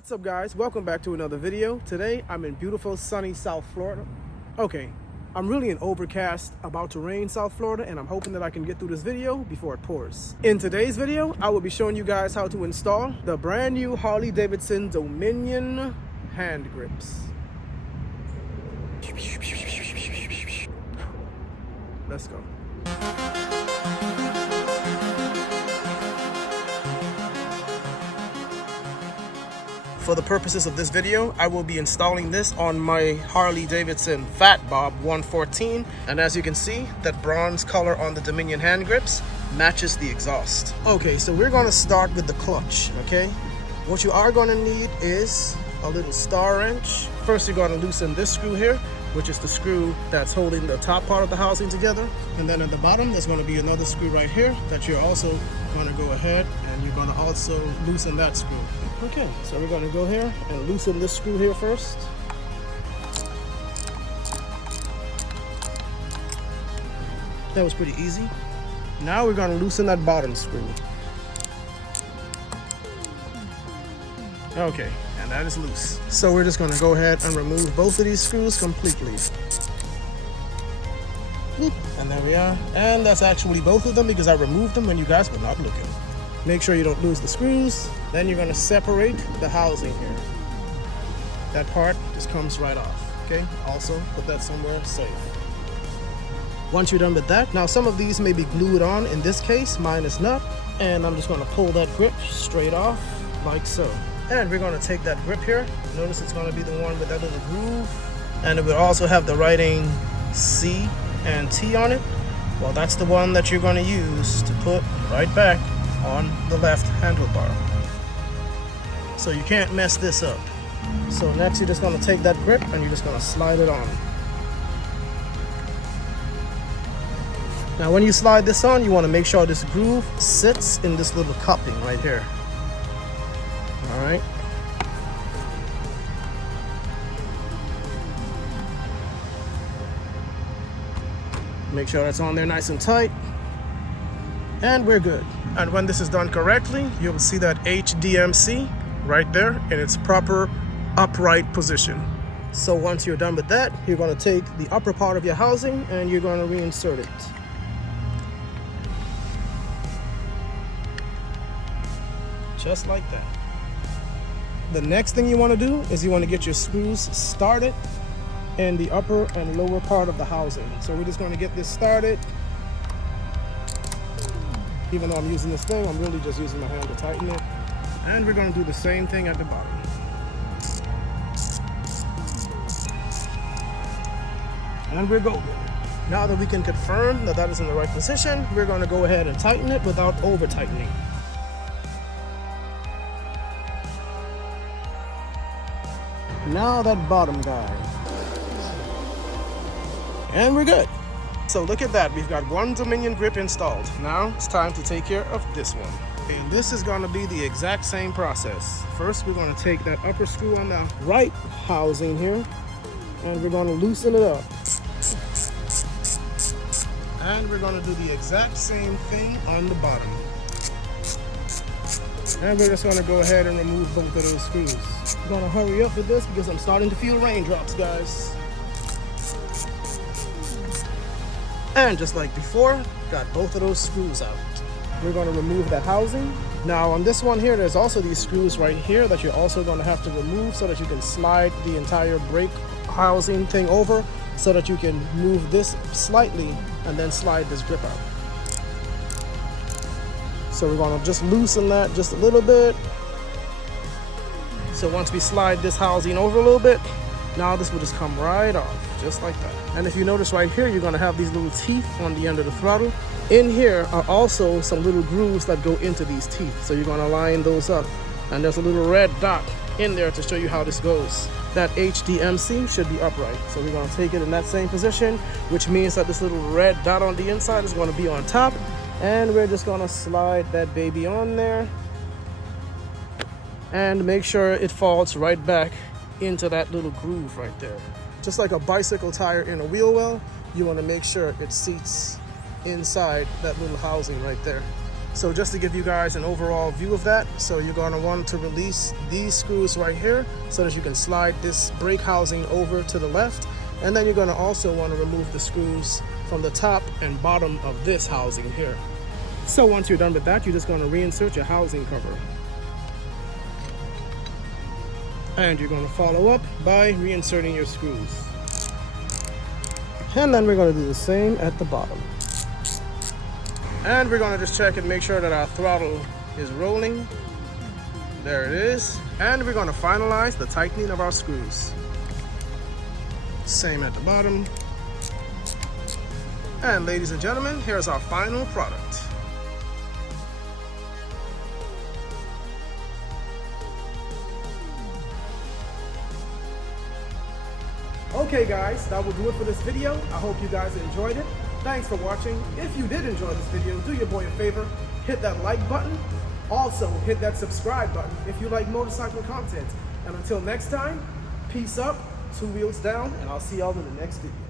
What's up, guys? Welcome back to another video. Today I'm in beautiful sunny South Florida. Okay, I'm really in overcast, about to rain South Florida, and I'm hoping that I can get through this video before it pours. In today's video, I will be showing you guys how to install the brand new Harley-Davidson Dominion hand grips. Let's go. For the purposes of this video, I will be installing this on my Harley-Davidson Fat Bob 114. And as you can see, that bronze color on the Dominion hand grips matches the exhaust. Okay, so we're gonna start with the clutch, okay? What you are gonna need is a little star wrench. First, you're gonna loosen this screw here, which is the screw that's holding the top part of the housing together. And then at the bottom, there's gonna be another screw right here that you're also gonna go ahead and you're gonna also loosen that screw. Okay, so we're gonna go here and loosen this screw here first. That was pretty easy. Now we're gonna loosen that bottom screw. Okay, and that is loose. So we're just gonna go ahead and remove both of these screws completely. And there we are. And that's actually both of them because I removed them when you guys were not looking. Make sure you don't lose the screws. Then you're gonna separate the housing here. That part just comes right off, okay? Also, put that somewhere safe. Once you're done with that, now some of these may be glued on. In this case, mine is not. And I'm just gonna pull that grip straight off, like so. And we're gonna take that grip here. Notice it's gonna be the one with that little groove. And it will also have the writing C and T on it. Well, that's the one that you're gonna use to put right back on the left handlebar. So you can't mess this up. So next you're just gonna take that grip and you're just gonna slide it on. Now when you slide this on, you wanna make sure this groove sits in this little cupping right here. All right. Make sure that's on there nice and tight. And we're good. And when this is done correctly, you'll see that HDMC right there in its proper upright position. So once you're done with that, you're going to take the upper part of your housing and you're going to reinsert it. Just like that. The next thing you want to do is you want to get your screws started in the upper and lower part of the housing. So we're just going to get this started. Even though I'm using this thing, I'm really just using my hand to tighten it. And we're going to do the same thing at the bottom. And we're golden. Now that we can confirm that that is in the right position, we're going to go ahead and tighten it without over tightening. Now that bottom guy. And we're good. So look at that, we've got one Dominion grip installed. Now it's time to take care of this one. Okay, this is gonna be the exact same process. First, we're gonna take that upper screw on the right housing here, and we're gonna loosen it up. And we're gonna do the exact same thing on the bottom. And we're just gonna go ahead and remove both of those screws. I'm gonna hurry up with this because I'm starting to feel raindrops, guys. And just like before, got both of those screws out. We're going to remove that housing. Now on this one here, there's also these screws right here that you're also going to have to remove so that you can slide the entire brake housing thing over so that you can move this slightly and then slide this grip out. So we're going to just loosen that just a little bit. So once we slide this housing over a little bit, now this will just come right off, just like that. And if you notice right here, you're gonna have these little teeth on the end of the throttle. In here are also some little grooves that go into these teeth. So you're gonna line those up. And there's a little red dot in there to show you how this goes. That HDMC should be upright. So we're gonna take it in that same position, which means that this little red dot on the inside is gonna be on top. And we're just gonna slide that baby on there. And make sure it falls right back into that little groove right there. Just like a bicycle tire in a wheel well, you want to make sure it seats inside that little housing right there. So just to give you guys an overall view of that, so you're going to want to release these screws right here so that you can slide this brake housing over to the left. And then you're going to also want to remove the screws from the top and bottom of this housing here. So once you're done with that, you're just going to reinsert your housing cover. And you're going to follow up by reinserting your screws. And then we're going to do the same at the bottom. And we're going to just check and make sure that our throttle is rolling. There it is. And we're going to finalize the tightening of our screws. Same at the bottom. And ladies and gentlemen, here's our final product. Okay guys, that will do it for this video. I hope you guys enjoyed it. Thanks for watching. If you did enjoy this video, do your boy a favor, hit that like button. Also, hit that subscribe button if you like motorcycle content. And until next time, peace up, 2 wheels down, and I'll see y'all in the next video.